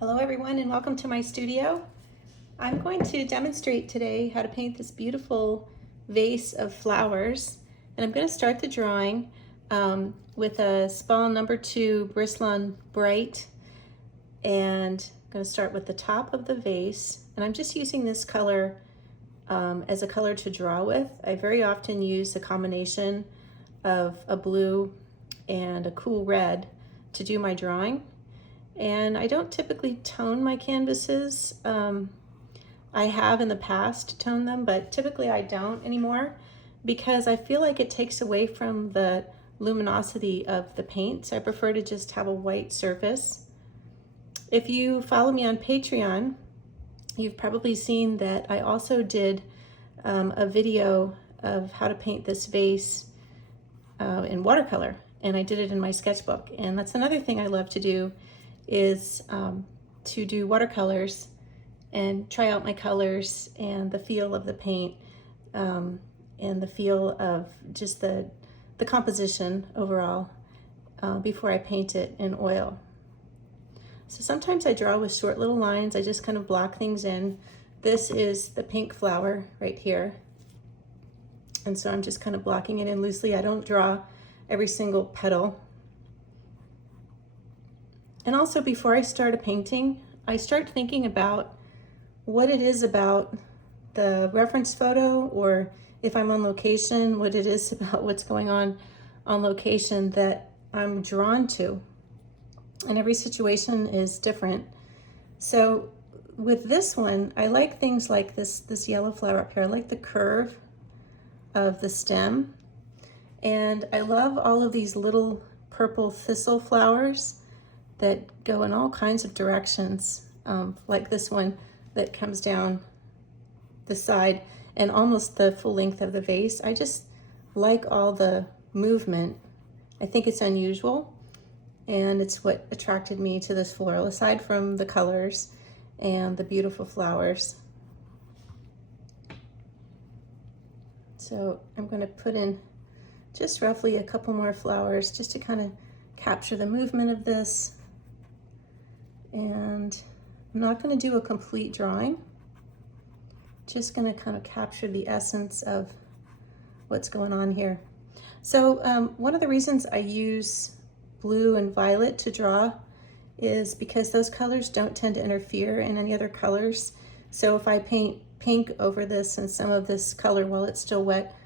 Hello everyone and welcome to my studio. I'm going to demonstrate today how to paint this beautiful vase of flowers, and I'm going to start the drawing with a Spal number 2 Bristlon Bright, and I'm going to start with the top of the vase, and I'm just using this color as a color to draw with. I very often use a combination of a blue and a cool red to do my drawing. And I don't typically tone my canvases. I have in the past toned them, but typically I don't anymore because I feel like it takes away from the luminosity of the paint. So I prefer to just have a white surface. If you follow me on Patreon, you've probably seen that I also did a video of how to paint this vase in watercolor, and I did it in my sketchbook. And that's another thing I love to do, is to do watercolors and try out my colors and the feel of the paint and the feel of just the composition overall before I paint it in oil. So sometimes I draw with short little lines. I just kind of block things in. This is the pink flower right here. And so I'm just kind of blocking it in loosely. I don't draw every single petal. And also, before I start a painting, I start thinking about what it is about the reference photo, or if I'm on location, what it is about what's going on location that I'm drawn to. And every situation is different. So with this one, I like things like this yellow flower up here. I like the curve of the stem. And I love all of these little purple thistle flowers that go in all kinds of directions, like this one that comes down the side and almost the full length of the vase. I just like all the movement. I think it's unusual, and it's what attracted me to this floral, aside from the colors and the beautiful flowers. So I'm going to put in just roughly a couple more flowers just to kind of capture the movement of this. And I'm not going to do a complete drawing, just going to kind of capture the essence of what's going on here. So one of the reasons I use blue and violet to draw is because those colors don't tend to interfere in any other colors. So if I paint pink over this and some of this color while it's still wet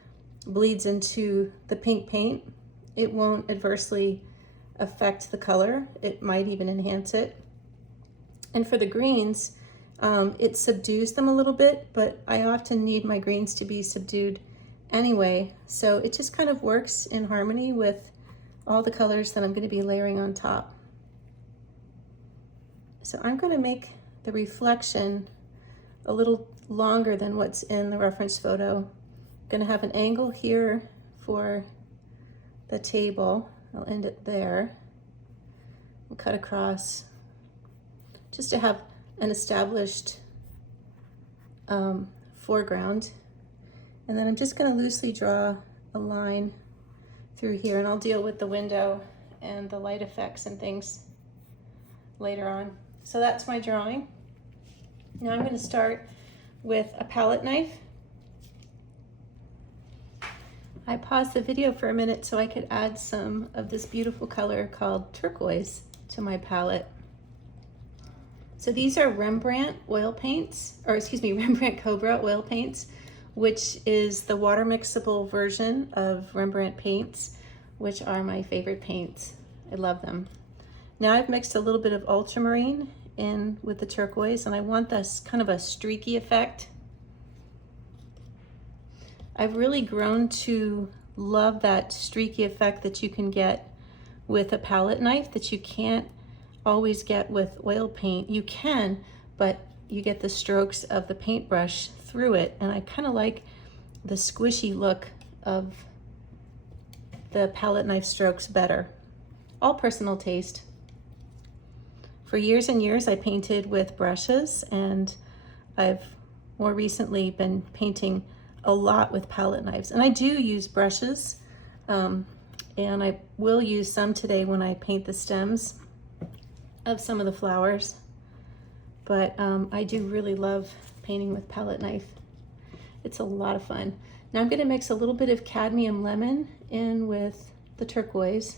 bleeds into the pink paint, it won't adversely affect the color. It might even enhance it. And for the greens, it subdues them a little bit, but I often need my greens to be subdued anyway. So it just kind of works in harmony with all the colors that I'm going to be layering on top. So I'm going to make the reflection a little longer than what's in the reference photo. I'm going to have an angle here for the table. I'll end it there. We'll cut across, just to have an established foreground. And then I'm just going to loosely draw a line through here, and I'll deal with the window and the light effects and things later on. So that's my drawing. Now I'm going to start with a palette knife. I paused the video for a minute so I could add some of this beautiful color called Turquoise to my palette. So these are Rembrandt oil paints, or excuse me, Rembrandt Cobra oil paints, which is the water mixable version of Rembrandt paints, which are my favorite paints. I love them. Now I've mixed a little bit of Ultramarine in with the turquoise, and I want this kind of a streaky effect. I've really grown to love that streaky effect that you can get with a palette knife that you can't always get with oil paint. You can, but you get the strokes of the paintbrush through it, and I kind of like the squishy look of the palette knife strokes better. All personal taste. For years and years I painted with brushes, and I've more recently been painting a lot with palette knives, and I do use brushes, and I will use some today when I paint the stems of some of the flowers. but I do really love painting with palette knife. It's a lot of fun. Now I'm going to mix a little bit of cadmium lemon in with the turquoise.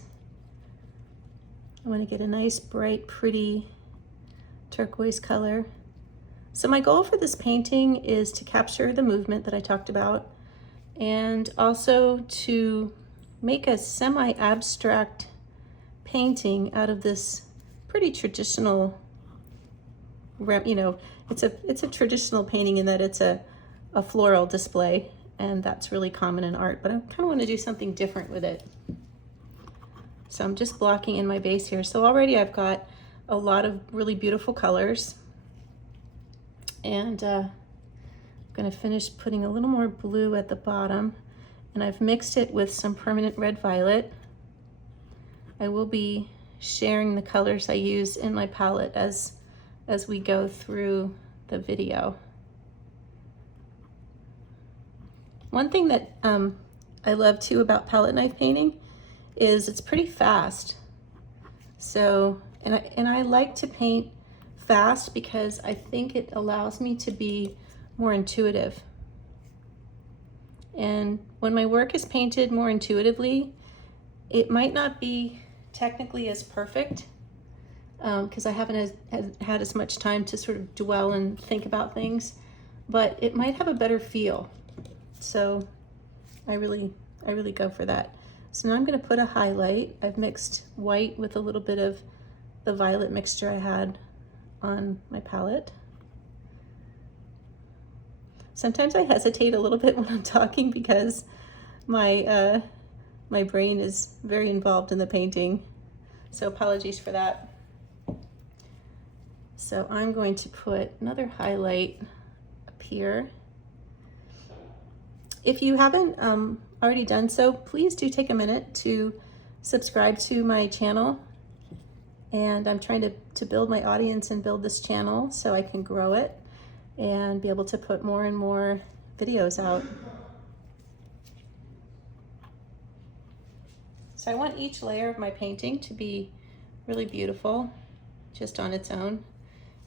I want to get a nice, bright, pretty turquoise color. So my goal for this painting is to capture the movement that I talked about, and also to make a semi-abstract painting out of this pretty traditional, you know, it's a traditional painting in that it's a floral display, and that's really common in art, but I kind of want to do something different with it. So I'm just blocking in my base here. So already I've got a lot of really beautiful colors, and I'm going to finish putting a little more blue at the bottom, and I've mixed it with some permanent red violet. I will be sharing the colors I use in my palette as we go through the video. One thing that I love too about palette knife painting is it's pretty fast. So, and I like to paint fast because I think it allows me to be more intuitive. And when my work is painted more intuitively, it might not be technically as perfect because I haven't had as much time to sort of dwell and think about things, but it might have a better feel. So I really go for that. So now I'm going to put a highlight. I've mixed white with a little bit of the violet mixture I had on my palette. Sometimes I hesitate a little bit when I'm talking because my brain is very involved in the painting. So apologies for that. So I'm going to put another highlight up here. If you haven't already done so, please do take a minute to subscribe to my channel. And I'm trying to build my audience and build this channel so I can grow it and be able to put more and more videos out. So I want each layer of my painting to be really beautiful just on its own.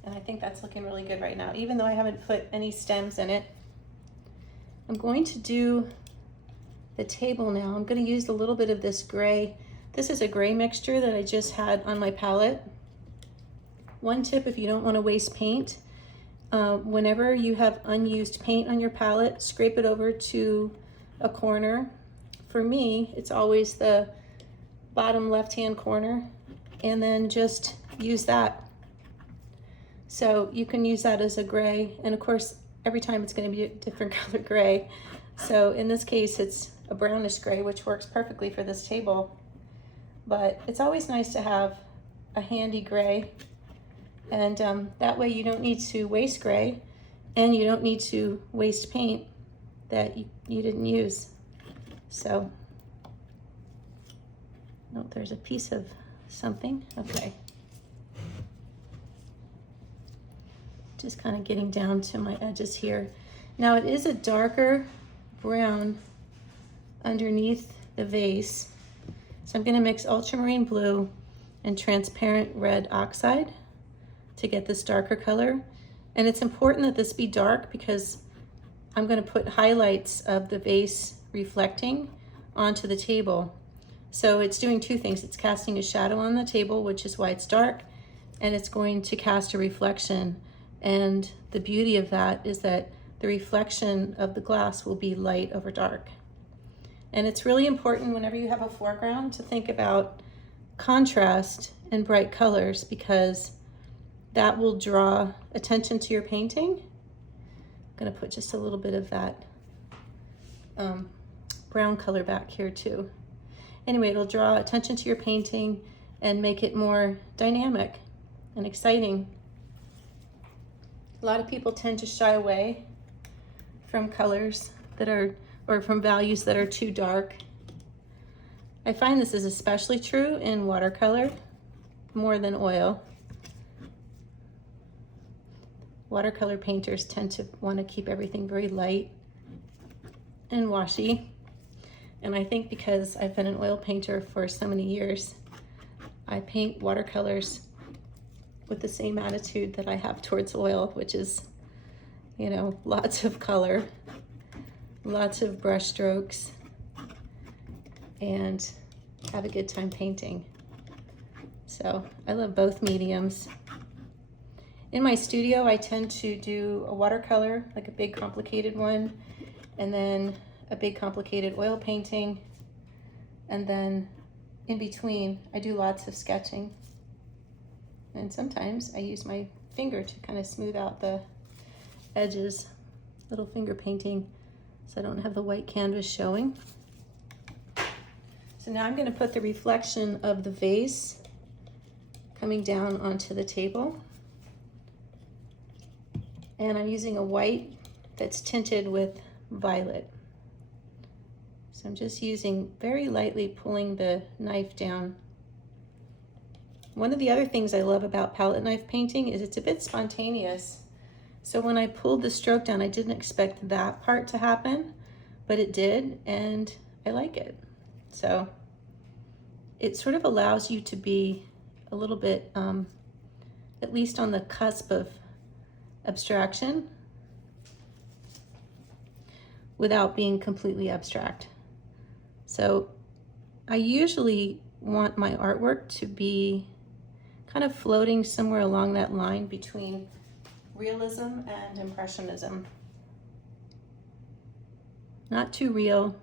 And I think that's looking really good right now, even though I haven't put any stems in it. I'm going to do the table now. I'm going to use a little bit of this gray. This is a gray mixture that I just had on my palette. One tip if you don't want to waste paint, whenever you have unused paint on your palette, scrape it over to a corner. For me, it's always the bottom left-hand corner, and then just use that. So you can use that as a gray, and of course, every time it's going to be a different color gray. So in this case, it's a brownish gray, which works perfectly for this table. But it's always nice to have a handy gray, and that way you don't need to waste gray, and you don't need to waste paint that you didn't use. So, no, there's a piece of something. Okay. Just kind of getting down to my edges here. Now it is a darker brown underneath the vase. So I'm going to mix ultramarine blue and transparent red oxide to get this darker color. And it's important that this be dark because I'm going to put highlights of the vase reflecting onto the table. So it's doing two things. It's casting a shadow on the table, which is why it's dark, and it's going to cast a reflection. And the beauty of that is that the reflection of the glass will be light over dark. And it's really important whenever you have a foreground to think about contrast and bright colors, because that will draw attention to your painting. I'm going to put just a little bit of that brown color back here too. Anyway, it'll draw attention to your painting and make it more dynamic and exciting. A lot of people tend to shy away from colors that are, or from values that are too dark. I find this is especially true in watercolor more than oil. Watercolor painters tend to want to keep everything very light and washy. And I think because I've been an oil painter for so many years, I paint watercolors with the same attitude that I have towards oil, which is, you know, lots of color, lots of brush strokes, and have a good time painting. So I love both mediums. In my studio, I tend to do a watercolor, like a big complicated one, and then a big complicated oil painting, and then in between, I do lots of sketching. And sometimes I use my finger to kind of smooth out the edges, little finger painting, so I don't have the white canvas showing. So now I'm going to put the reflection of the vase coming down onto the table. And I'm using a white that's tinted with violet. So I'm just using, very lightly pulling the knife down. One of the other things I love about palette knife painting is it's a bit spontaneous. So when I pulled the stroke down, I didn't expect that part to happen, but it did, and I like it. So it sort of allows you to be a little bit, at least on the cusp of abstraction without being completely abstract. So I usually want my artwork to be kind of floating somewhere along that line between realism and impressionism. Not too real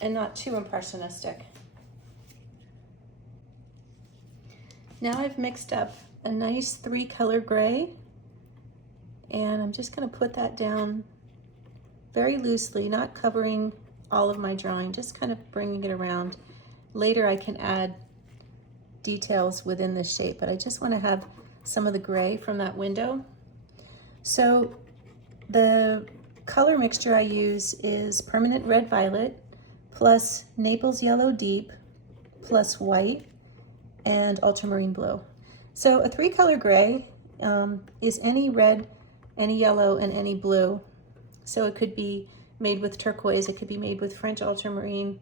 and not too impressionistic. Now I've mixed up a nice 3-color gray, and I'm just going to put that down very loosely, not covering all of my drawing, just kind of bringing it around. Later I can add details within this shape, but I just want to have some of the gray from that window. So the color mixture I use is permanent red violet plus Naples yellow deep plus white and ultramarine blue. So a 3-color gray is any red, any yellow, and any blue. So it could be made with turquoise, it could be made with French ultramarine,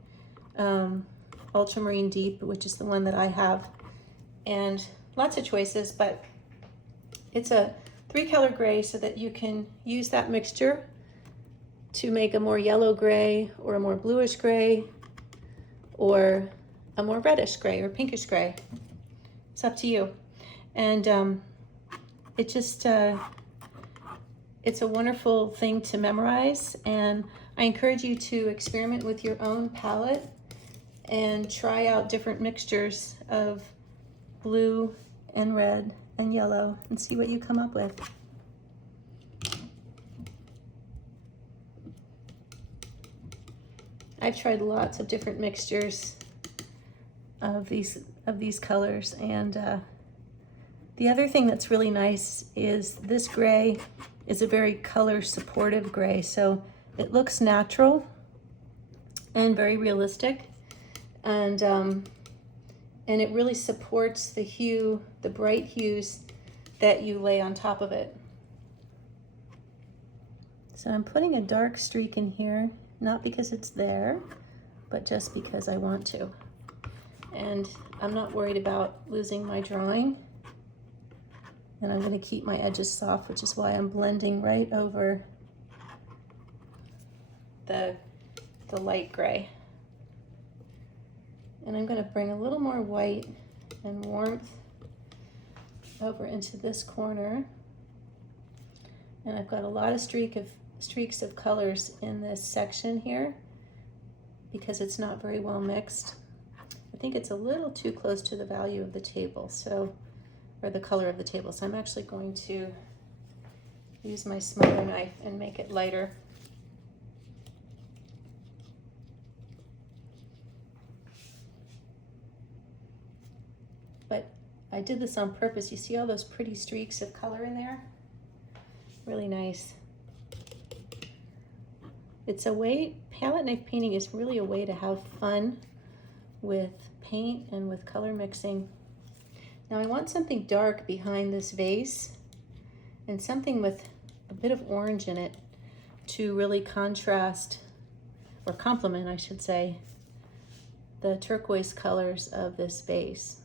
ultramarine deep, which is the one that I have, and lots of choices, but it's a 3-color gray so that you can use that mixture to make a more yellow gray or a more bluish gray or a more reddish gray or pinkish gray. It's up to you. And it just, it's a wonderful thing to memorize, and I encourage you to experiment with your own palette and try out different mixtures of blue and red and yellow and see what you come up with. I've tried lots of different mixtures of these colors, and the other thing that's really nice is this gray is a very color supportive gray, so it looks natural and very realistic, and it really supports the hue, the bright hues that you lay on top of it. So I'm putting a dark streak in here, not because it's there, but just because I want to. And I'm not worried about losing my drawing. And I'm going to keep my edges soft, which is why I'm blending right over the light gray. And I'm going to bring a little more white and warmth over into this corner. And I've got a lot of streaks of colors in this section here because it's not very well mixed. I think it's a little too close to the value of the table, so, or the color of the table. So I'm actually going to use my smaller knife and make it lighter. But I did this on purpose. You see all those pretty streaks of color in there? Really nice. It's a way, palette knife painting is really a way to have fun with paint and with color mixing. Now I want something dark behind this vase and something with a bit of orange in it to really contrast, or complement, I should say, the turquoise colors of this vase.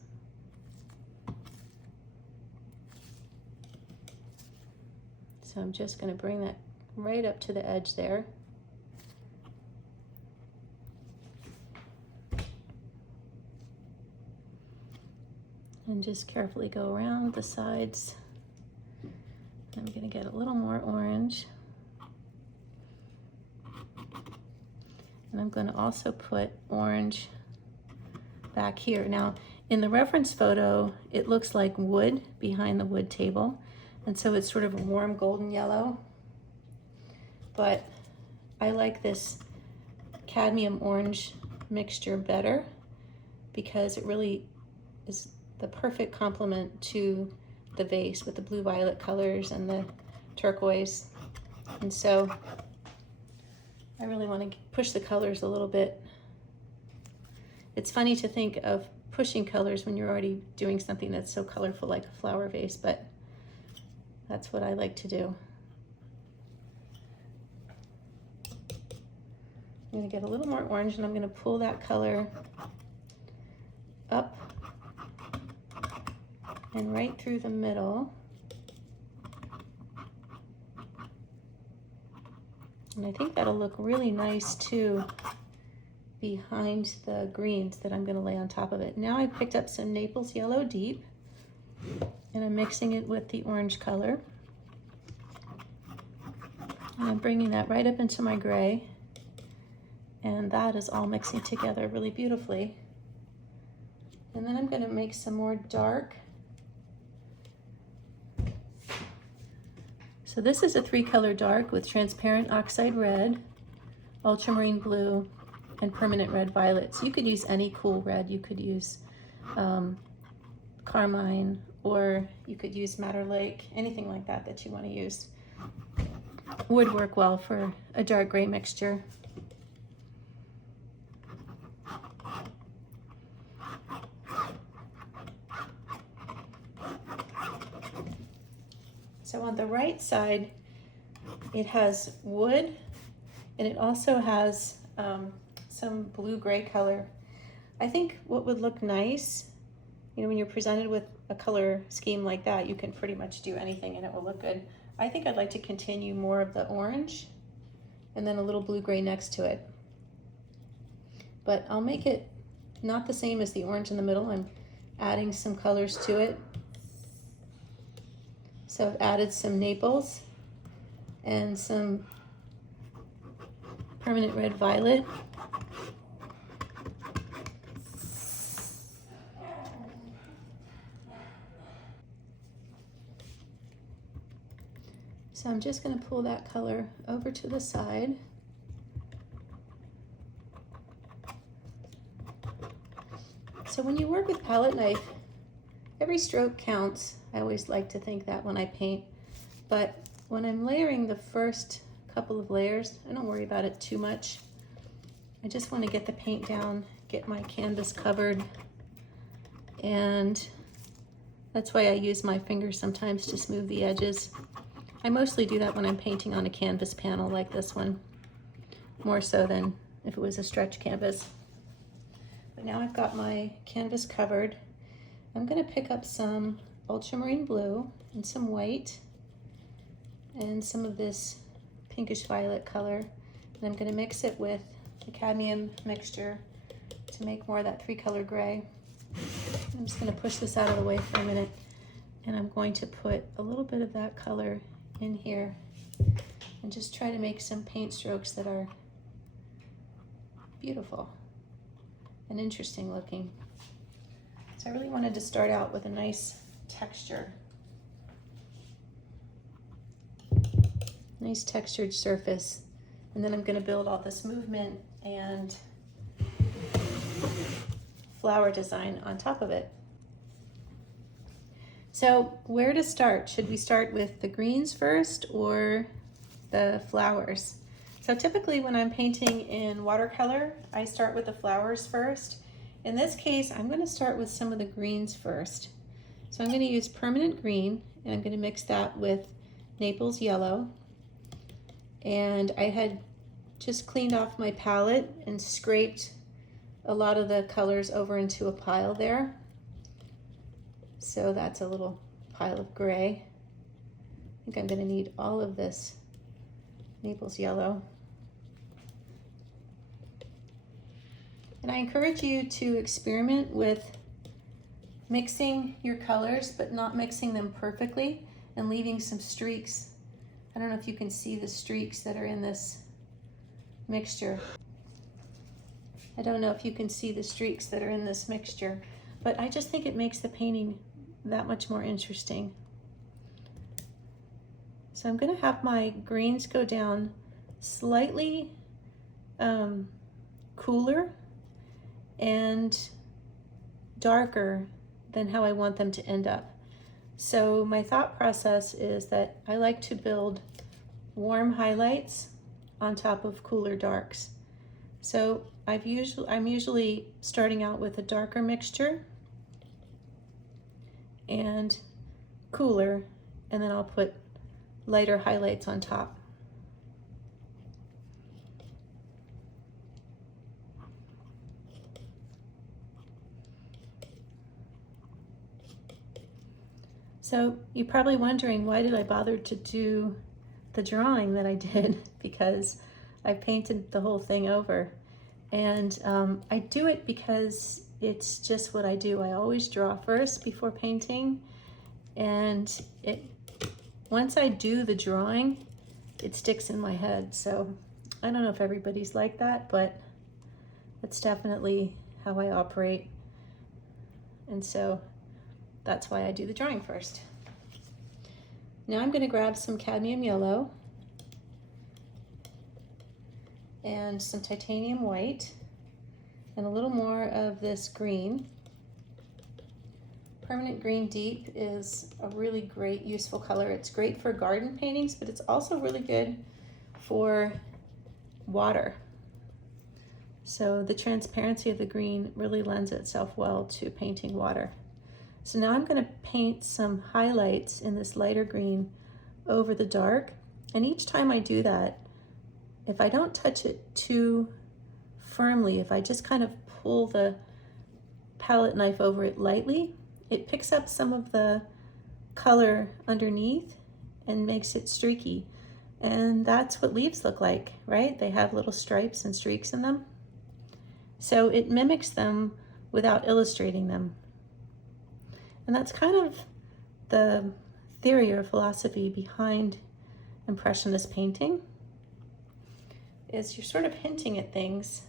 So I'm just going to bring that right up to the edge there. And just carefully go around the sides. I'm going to get a little more orange. And I'm going to also put orange back here. Now, in the reference photo, it looks like wood behind the wood table. And so it's sort of a warm golden yellow. But I like this cadmium orange mixture better because it really is the perfect complement to the vase with the blue violet colors and the turquoise. And so I really want to push the colors a little bit. It's funny to think of pushing colors when you're already doing something that's so colorful like a flower vase, but that's what I like to do. I'm going to get a little more orange and I'm going to pull that color up and right through the middle. And I think that'll look really nice too behind the greens that I'm going to lay on top of it. Now I picked up some Naples Yellow Deep and I'm mixing it with the orange color. And I'm bringing that right up into my gray. And that is all mixing together really beautifully. And then I'm going to make some more dark. So this is a 3-color dark with transparent oxide red, ultramarine blue, and permanent red violet. So you could use any cool red. You could use carmine, or you could use Madder Lake, anything like that that you want to use. Would work well for a dark gray mixture. So on the right side, it has wood, and it also has some blue-gray color. I think what would look nice, you know, when you're presented with a color scheme like that, you can pretty much do anything and it will look good. I think I'd like to continue more of the orange and then a little blue-gray next to it. But I'll make it not the same as the orange in the middle. I'm adding some colors to it. So I've added some Naples and some permanent red violet. So I'm just going to pull that color over to the side. So when you work with palette knife, every stroke counts. I always like to think that when I paint. But when I'm layering the first couple of layers, I don't worry about it too much. I just want to get the paint down, get my canvas covered. And that's why I use my fingers sometimes to smooth the edges. I mostly do that when I'm painting on a canvas panel like this one, more so than if it was a stretch canvas. But now I've got my canvas covered. I'm going to pick up some ultramarine blue and some white and some of this pinkish violet color, and I'm going to mix it with the cadmium mixture to make more of that 3-color gray. I'm just going to push this out of the way for a minute, and I'm going to put a little bit of that color in here and just try to make some paint strokes that are beautiful and interesting looking. So I really wanted to start out with a nice texture. Nice textured surface. And then I'm going to build all this movement and flower design on top of it. So where to start? Should we start with the greens first or the flowers? So typically when I'm painting in watercolor, I start with the flowers first. In this case, I'm going to start with some of the greens first. So I'm going to use permanent green, and I'm going to mix that with Naples yellow. And I had just cleaned off my palette and scraped a lot of the colors over into a pile there. So that's a little pile of gray. think I'm going to need all of this Naples yellow. And I encourage you to experiment with mixing your colors, but not mixing them perfectly and leaving some streaks. I don't know if you can see the streaks that are in this mixture. I don't know if you can see the streaks that are in this mixture, but I just think it makes the painting that much more interesting. So I'm going to have my greens go down slightly cooler and darker than how I want them to end up. So my thought process is that I like to build warm highlights on top of cooler darks. So I'm usually starting out with a darker mixture and cooler, and then I'll put lighter highlights on top. So you're probably wondering, why did I bother to do the drawing that I did? Because I painted the whole thing over. And I do it because it's just what I do. I always draw first before painting. And once I do the drawing, it sticks in my head. So I don't know if everybody's like that, but that's definitely how I operate. And so that's why I do the drawing first. Now I'm going to grab some cadmium yellow and some titanium white and a little more of this green. Permanent green deep is a really great, useful color. It's great for garden paintings, but it's also really good for water. So the transparency of the green really lends itself well to painting water. So now I'm going to paint some highlights in this lighter green over the dark. And each time I do that, if I don't touch it too firmly, if I just kind of pull the palette knife over it lightly, it picks up some of the color underneath and makes it streaky. And that's what leaves look like, right? They have little stripes and streaks in them. So it mimics them without illustrating them. And that's kind of the theory or philosophy behind Impressionist painting, is you're sort of hinting at things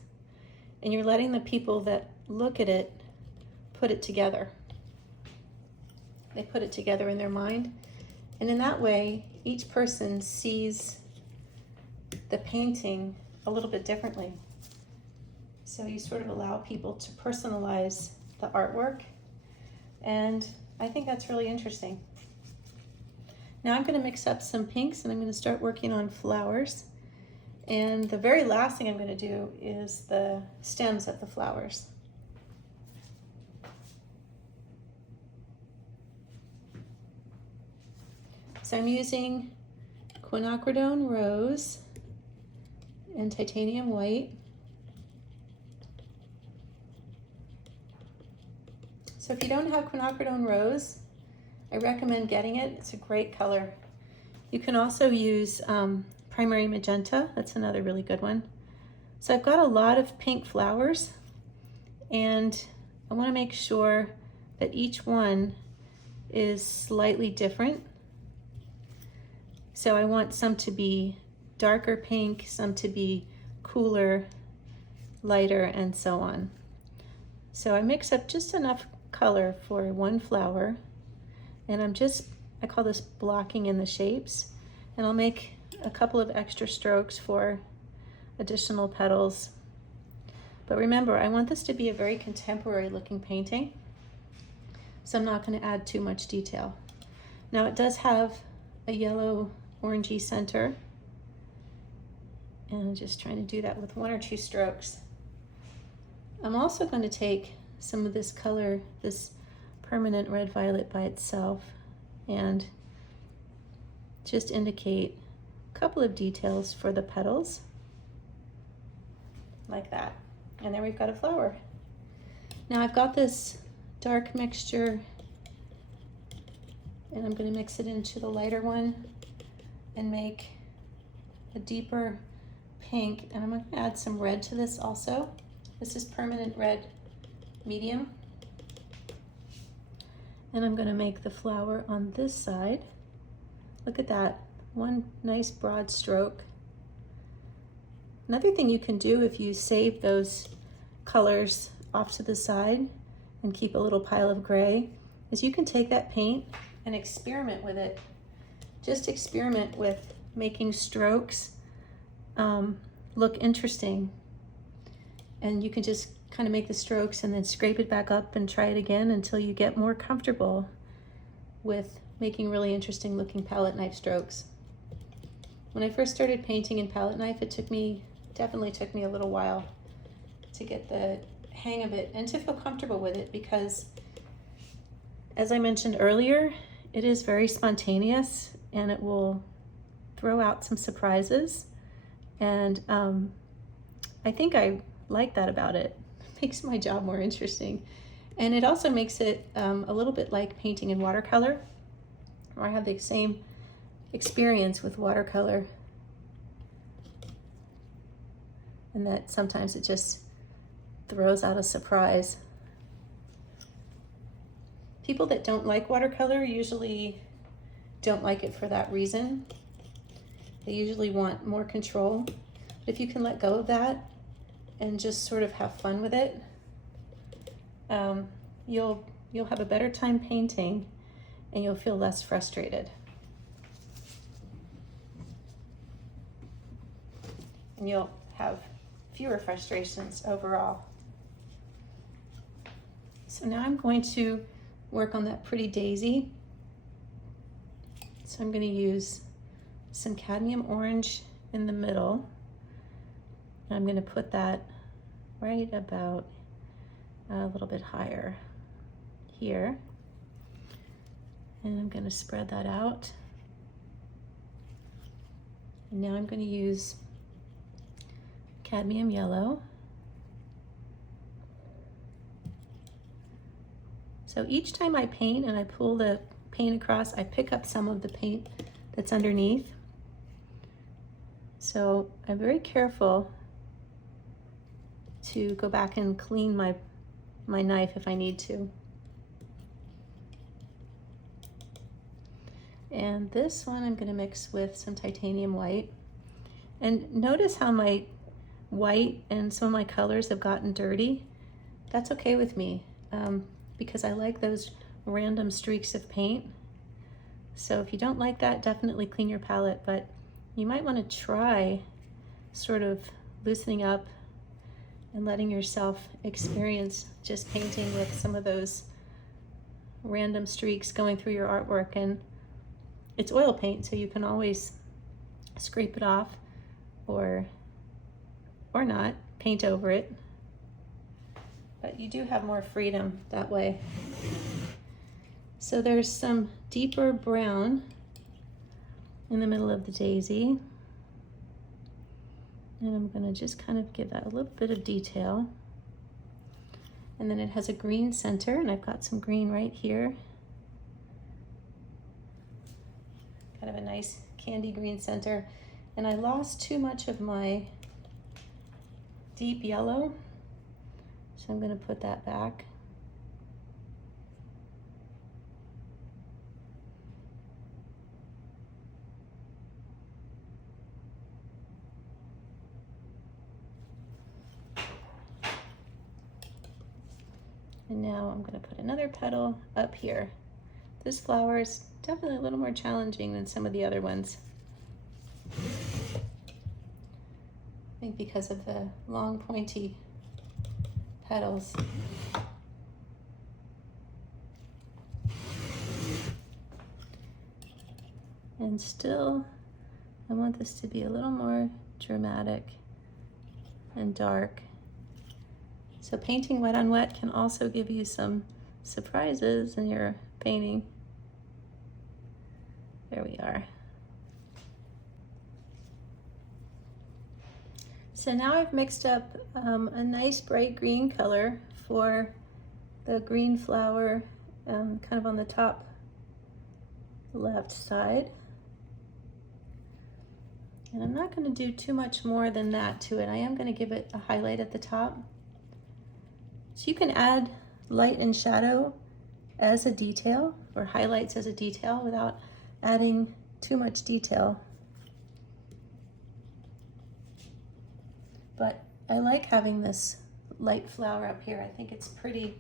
and you're letting the people that look at it put it together. They put it together in their mind. And in that way, each person sees the painting a little bit differently. So you sort of allow people to personalize the artwork. And I think that's really interesting. Now I'm going to mix up some pinks and I'm going to start working on flowers. And the very last thing I'm going to do is the stems of the flowers. So I'm using Quinacridone rose and titanium white. So if you don't have Quinacridone rose, I recommend getting it. It's a great color. You can also use primary magenta. That's another really good one. So I've got a lot of pink flowers and I want to make sure that each one is slightly different. So I want some to be darker pink, some to be cooler, lighter, and so on. So I mix up just enough color for one flower, and I call this blocking in the shapes, and I'll make a couple of extra strokes for additional petals. But remember, I want this to be a very contemporary looking painting, so I'm not going to add too much detail. Now it does have a yellow orangey center, and I'm just trying to do that with one or two strokes. I'm also going to take some of this color, this permanent red violet by itself, and just indicate a couple of details for the petals, like that. And there we've got a flower. Now I've got this dark mixture, and I'm going to mix it into the lighter one. and make a deeper pink. And I'm going to add some red to this also. This is permanent red medium. And I'm going to make the flower on this side. Look at that, one nice broad stroke. Another thing you can do if you save those colors off to the side and keep a little pile of gray is you can take that paint and experiment with it. Just experiment with making strokes look interesting. And you can just kind of make the strokes and then scrape it back up and try it again until you get more comfortable with making really interesting looking palette knife strokes. When I first started painting in palette knife, it definitely took me a little while to get the hang of it and to feel comfortable with it, because as I mentioned earlier, it is very spontaneous and it will throw out some surprises. And I think I like that about it. It makes my job more interesting. And it also makes it a little bit like painting in watercolor, where I have the same experience with watercolor, and that sometimes it just throws out a surprise. People that don't like watercolor usually don't like it for that reason. They usually want more control. But if you can let go of that and just sort of have fun with it, you'll have a better time painting and you'll feel less frustrated. And you'll have fewer frustrations overall. So now I'm going to work on that pretty daisy. So I'm going to use some cadmium orange in the middle. And I'm going to put that right about a little bit higher here. And I'm going to spread that out. And now I'm going to use cadmium yellow. So each time I paint and I pull the paint across, I pick up some of the paint that's underneath. So I'm very careful to go back and clean my knife if I need to. And this one I'm going to mix with some titanium white. And notice how my white and some of my colors have gotten dirty. That's okay with me, because I like those random streaks of paint. So if you don't like that, definitely clean your palette, but you might want to try sort of loosening up and letting yourself experience just painting with some of those random streaks going through your artwork. And it's oil paint, so you can always scrape it off or not, paint over it. But you do have more freedom that way. So there's some deeper brown in the middle of the daisy. And I'm going to just kind of give that a little bit of detail. And then it has a green center, and I've got some green right here. Kind of a nice candy green center. And I lost too much of my deep yellow, so I'm going to put that back. And now I'm going to put another petal up here. This flower is definitely a little more challenging than some of the other ones. I think because of the long pointy petals. And still, I want this to be a little more dramatic and dark. So painting wet on wet can also give you some surprises in your painting. There we are. So now I've mixed up a nice bright green color for the green flower kind of on the top left side. And I'm not going to do too much more than that to it. I am going to give it a highlight at the top. So you can add light and shadow as a detail, or highlights as a detail, without adding too much detail. But I like having this light flower up here. I think it's pretty,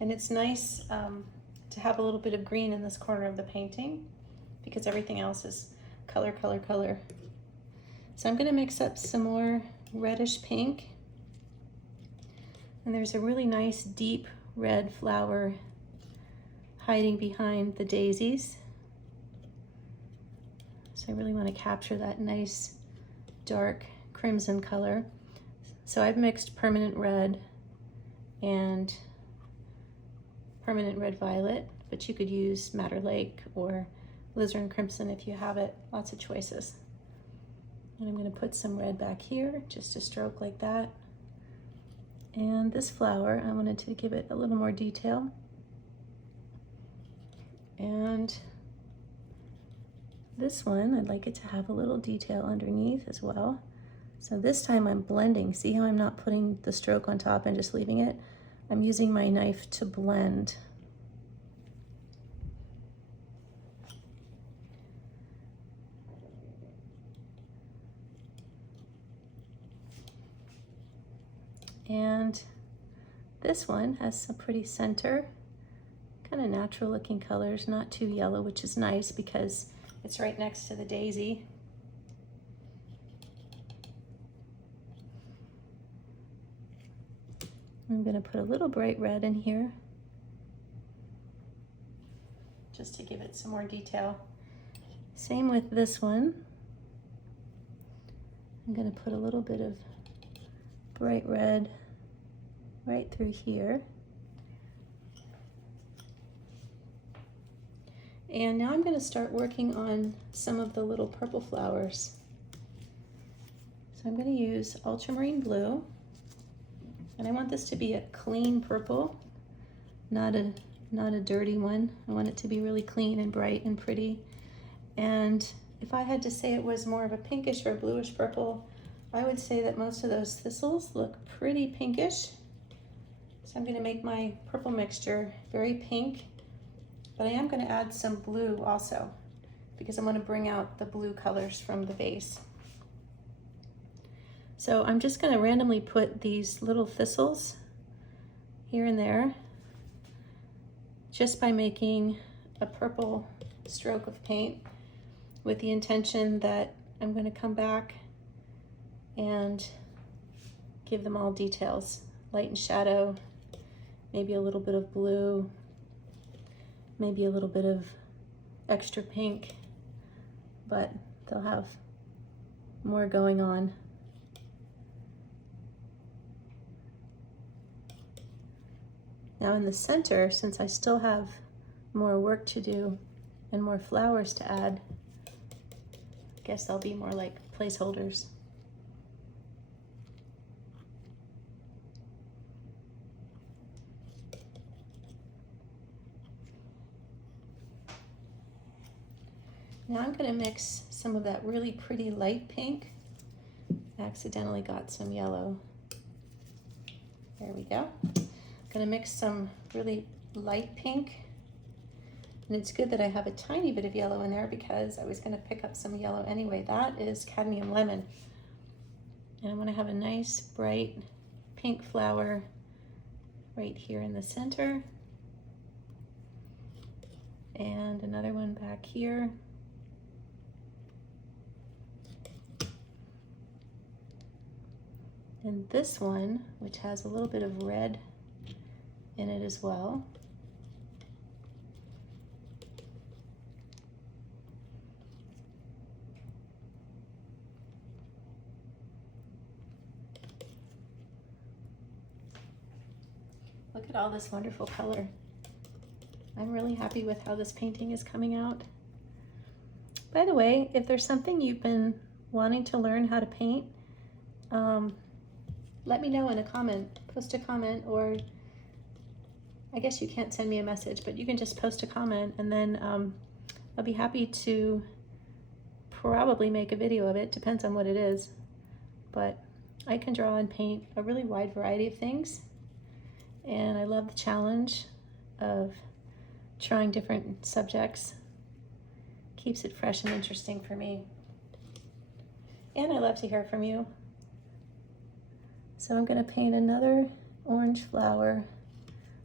and it's nice to have a little bit of green in this corner of the painting because everything else is color, color, color. So I'm going to mix up some more reddish pink. And there's a really nice deep red flower hiding behind the daisies. So I really want to capture that nice dark crimson color. So I've mixed permanent red and permanent red violet, but you could use Madder Lake or alizarin crimson if you have it. Lots of choices. And I'm going to put some red back here, just a stroke like that. And this flower, I wanted to give it a little more detail. And this one, I'd like it to have a little detail underneath as well. So this time I'm blending. See how I'm not putting the stroke on top and just leaving it? I'm using my knife to blend. And this one has some pretty center, kind of natural looking colors, not too yellow, which is nice because it's right next to the daisy. I'm going to put a little bright red in here just to give it some more detail. Same with this one. I'm going to put a little bit of bright red right through here. And now I'm going to start working on some of the little purple flowers. So I'm going to use ultramarine blue, and I want this to be a clean purple, not a dirty one. I want it to be really clean and bright and pretty. And if I had to say it was more of a pinkish or bluish purple, I would say that most of those thistles look pretty pinkish. So I'm going to make my purple mixture very pink, but I am going to add some blue also because I want to bring out the blue colors from the vase. So I'm just going to randomly put these little thistles here and there just by making a purple stroke of paint with the intention that I'm going to come back and give them all details, light and shadow, maybe a little bit of blue, maybe a little bit of extra pink, but they'll have more going on. Now in the center, since I still have more work to do and more flowers to add, I guess they'll be more like placeholders. Now I'm going to mix some of that really pretty light pink. I accidentally got some yellow. There we go. I'm going to mix some really light pink. And it's good that I have a tiny bit of yellow in there because I was going to pick up some yellow anyway. That is cadmium lemon. And I'm going to have a nice bright pink flower right here in the center. And another one back here. And this one, which has a little bit of red in it as well. Look at all this wonderful color. I'm really happy with how this painting is coming out. By the way, if there's something you've been wanting to learn how to paint, let me know in a comment. Post a comment, or I guess you can't send me a message, but you can just post a comment, and then I'll be happy to probably make a video of it, depends on what it is. But I can draw and paint a really wide variety of things. And I love the challenge of trying different subjects. Keeps it fresh and interesting for me. And I love to hear from you. So I'm going to paint another orange flower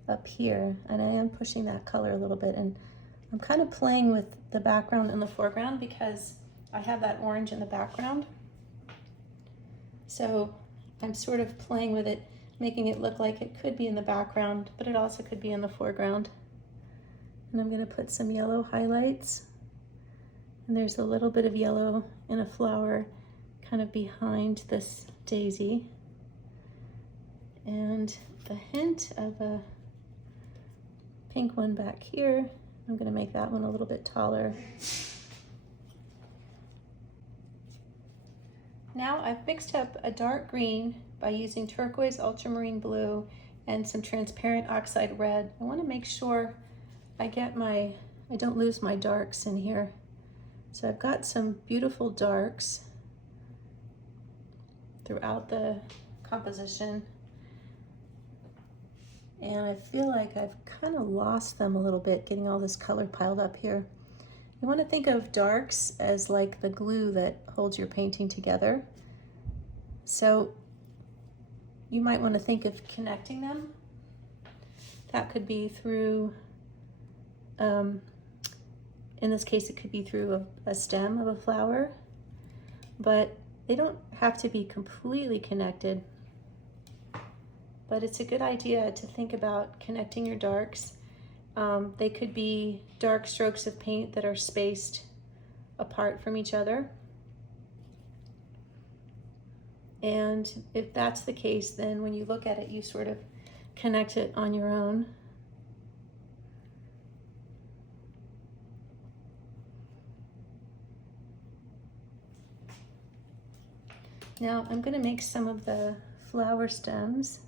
up here, and I am pushing that color a little bit, and I'm kind of playing with the background and the foreground because I have that orange in the background. So I'm sort of playing with it, making it look like it could be in the background, but it also could be in the foreground. And I'm going to put some yellow highlights, and there's a little bit of yellow in a flower kind of behind this daisy, and a hint of a pink one back here. I'm going to make that one a little bit taller. Now I've mixed up a dark green by using turquoise, ultramarine blue, and some transparent oxide red. I want to make sure I don't lose my darks in here. So I've got some beautiful darks throughout the composition, and I feel like I've kind of lost them a little bit getting all this color piled up here. You want to think of darks as like the glue that holds your painting together. So you might want to think of connecting them. That could be through, in this case it could be through a stem of a flower, but they don't have to be completely connected. But it's a good idea to think about connecting your darks. They could be dark strokes of paint that are spaced apart from each other. And if that's the case, then when you look at it, you sort of connect it on your own. Now I'm going to make some of the flower stems.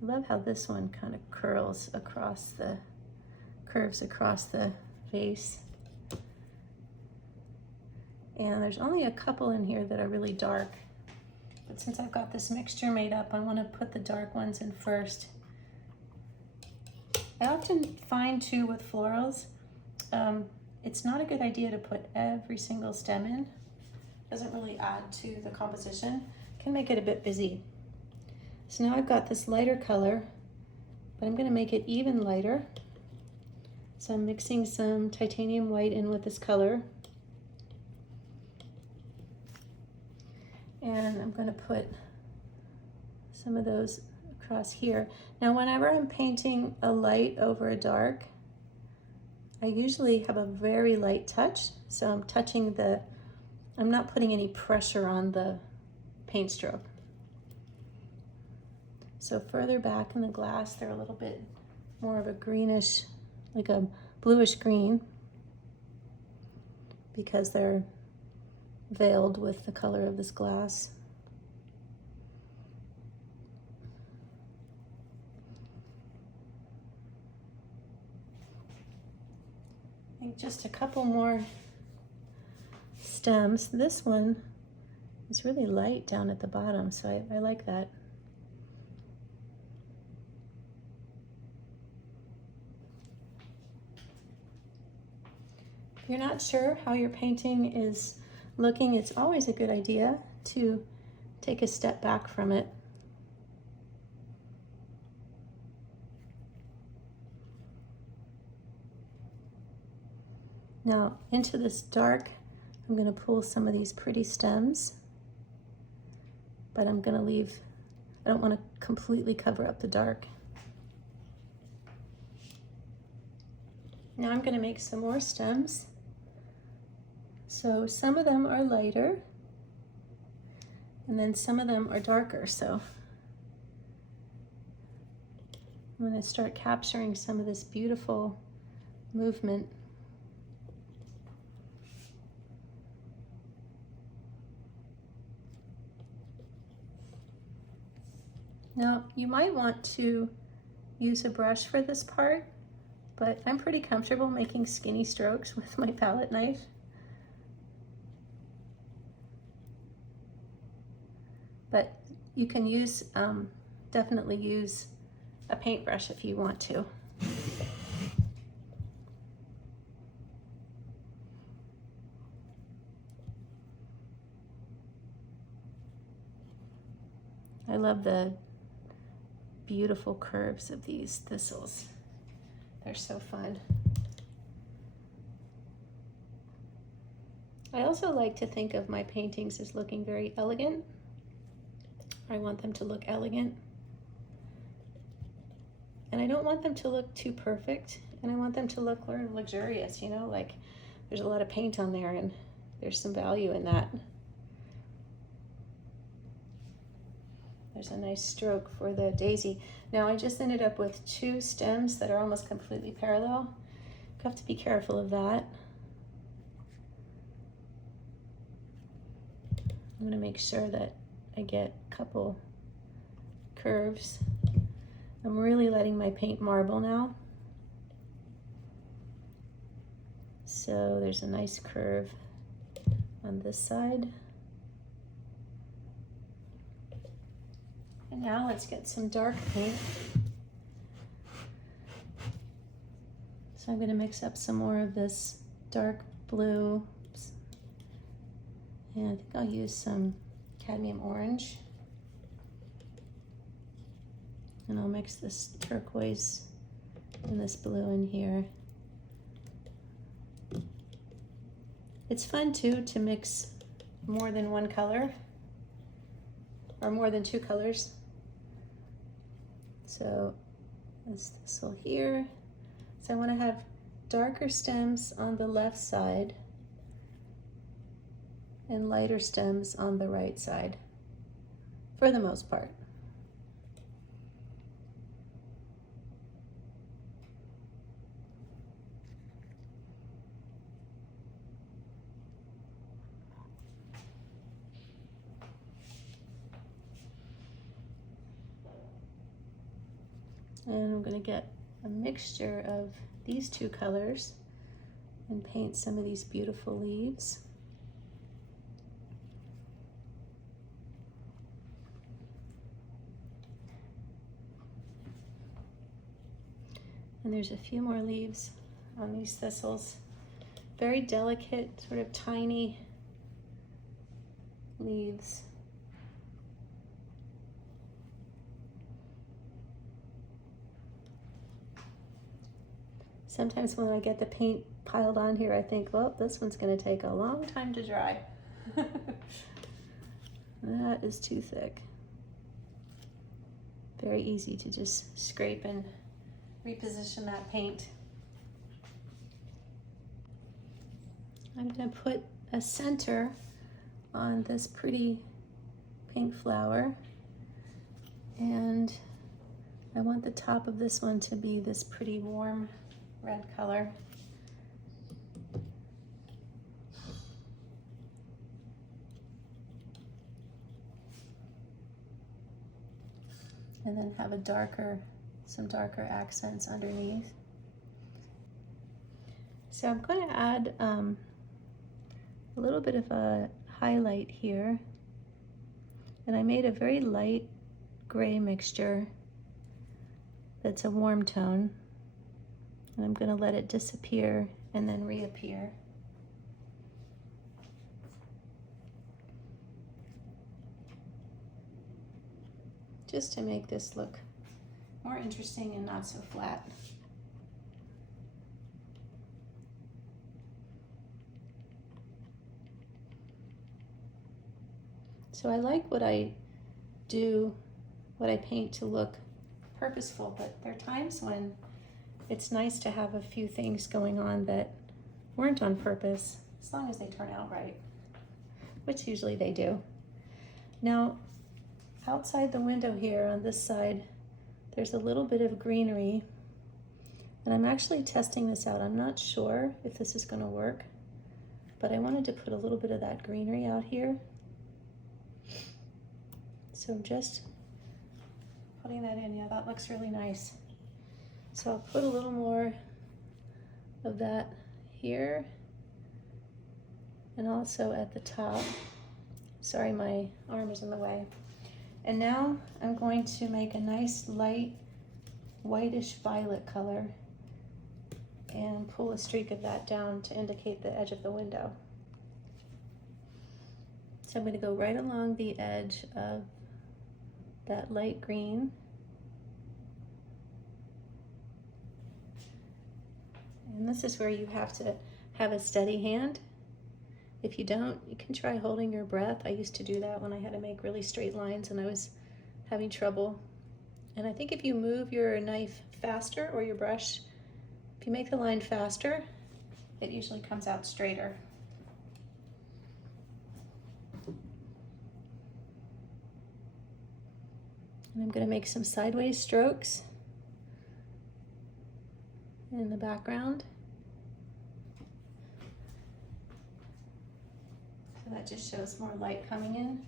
I love how this one kind of curves across the vase. And there's only a couple in here that are really dark. But since I've got this mixture made up, I want to put the dark ones in first. I often find too with florals, it's not a good idea to put every single stem in. Doesn't really add to the composition. Can make it a bit busy. So now I've got this lighter color, but I'm going to make it even lighter. So I'm mixing some titanium white in with this color. And I'm going to put some of those across here. Now whenever I'm painting a light over a dark, I usually have a very light touch. So I'm not putting any pressure on the paint stroke. So further back in the glass, they're a little bit more of a greenish, like a bluish green, because they're veiled with the color of this glass. I think just a couple more stems. This one is really light down at the bottom, so I like that. If you're not sure how your painting is looking, it's always a good idea to take a step back from it. Now into this dark, I'm going to pull some of these pretty stems, but I'm going to leave, I don't want to completely cover up the dark. Now I'm going to make some more stems. So some of them are lighter, and then some of them are darker. So I'm going to start capturing some of this beautiful movement. Now you might want to use a brush for this part, but I'm pretty comfortable making skinny strokes with my palette knife. You can use, definitely use a paintbrush if you want to. I love the beautiful curves of these thistles. They're so fun. I also like to think of my paintings as looking very elegant. I want them to look elegant. And I don't want them to look too perfect. And I want them to look luxurious, you know, like there's a lot of paint on there and there's some value in that. There's a nice stroke for the daisy. Now I just ended up with 2 stems that are almost completely parallel. You have to be careful of that. I'm going to make sure that I get a couple curves. I'm really letting my paint marble now. So there's a nice curve on this side. And now let's get some dark paint. So I'm going to mix up some more of this dark blue. And I think I'll use some cadmium orange. And I'll mix this turquoise and this blue in here. It's fun too to mix more than one color or more than 2 colors. So this thistle here. So I want to have darker stems on the left side and lighter stems on the right side for the most part. And I'm going to get a mixture of these 2 colors and paint some of these beautiful leaves. And there's a few more leaves on these thistles. Very delicate, sort of tiny leaves. Sometimes when I get the paint piled on here, I think, well, this one's going to take a long time to dry. That is too thick. Very easy to just scrape and reposition that paint. I'm going to put a center on this pretty pink flower, and I want the top of this one to be this pretty warm red color. And then have some darker accents underneath. So I'm going to add a little bit of a highlight here. And I made a very light gray mixture that's a warm tone. And I'm going to let it disappear and then reappear. Just to make this look more interesting and not so flat. So I like what I do, what I paint to look purposeful, but there are times when it's nice to have a few things going on that weren't on purpose, as long as they turn out right, which usually they do. Now, outside the window here on this side, there's a little bit of greenery, and I'm actually testing this out. I'm not sure if this is going to work, but I wanted to put a little bit of that greenery out here. So I'm just putting that in. Yeah, that looks really nice. So I'll put a little more of that here, and also at the top. Sorry, my arm is in the way. And now I'm going to make a nice light whitish violet color and pull a streak of that down to indicate the edge of the window. So I'm going to go right along the edge of that light green. And this is where you have to have a steady hand. If you don't, you can try holding your breath. I used to do that when I had to make really straight lines and I was having trouble. And I think if you move your knife faster or your brush, if you make the line faster, it usually comes out straighter. And I'm going to make some sideways strokes in the background. So that just shows more light coming in.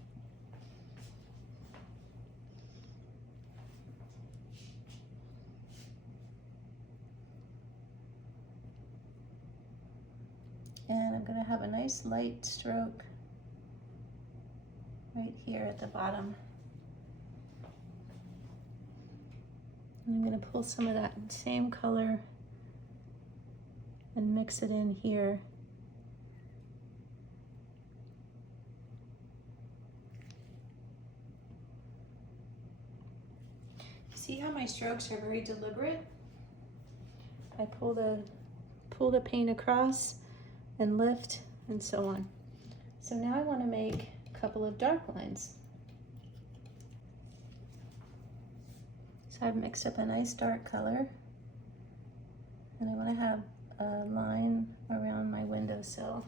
And I'm going to have a nice light stroke right here at the bottom. And I'm going to pull some of that same color and mix it in here. See how my strokes are very deliberate? I pull the paint across and lift and so on. So now I want to make a couple of dark lines. So I've mixed up a nice dark color and I want to have a line around my windowsill.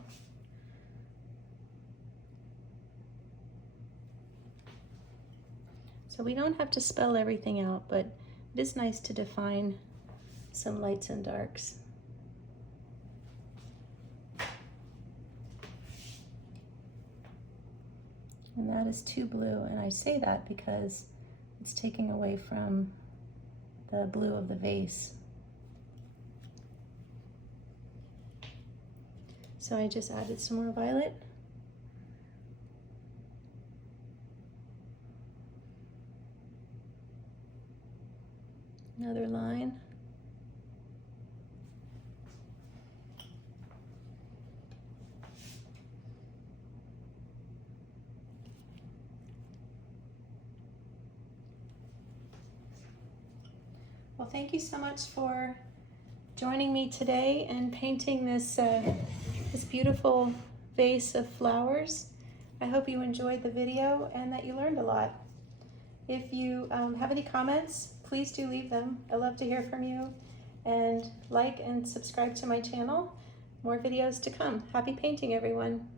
So we don't have to spell everything out, but it is nice to define some lights and darks. And that is too blue, and I say that because it's taking away from the blue of the vase. So I just added some more violet. Another line. Well, thank you so much for joining me today and painting this this beautiful vase of flowers. I hope you enjoyed the video and that you learned a lot. If you have any comments, please do leave them. I love to hear from you. And like and subscribe to my channel. More videos to come. Happy painting, everyone.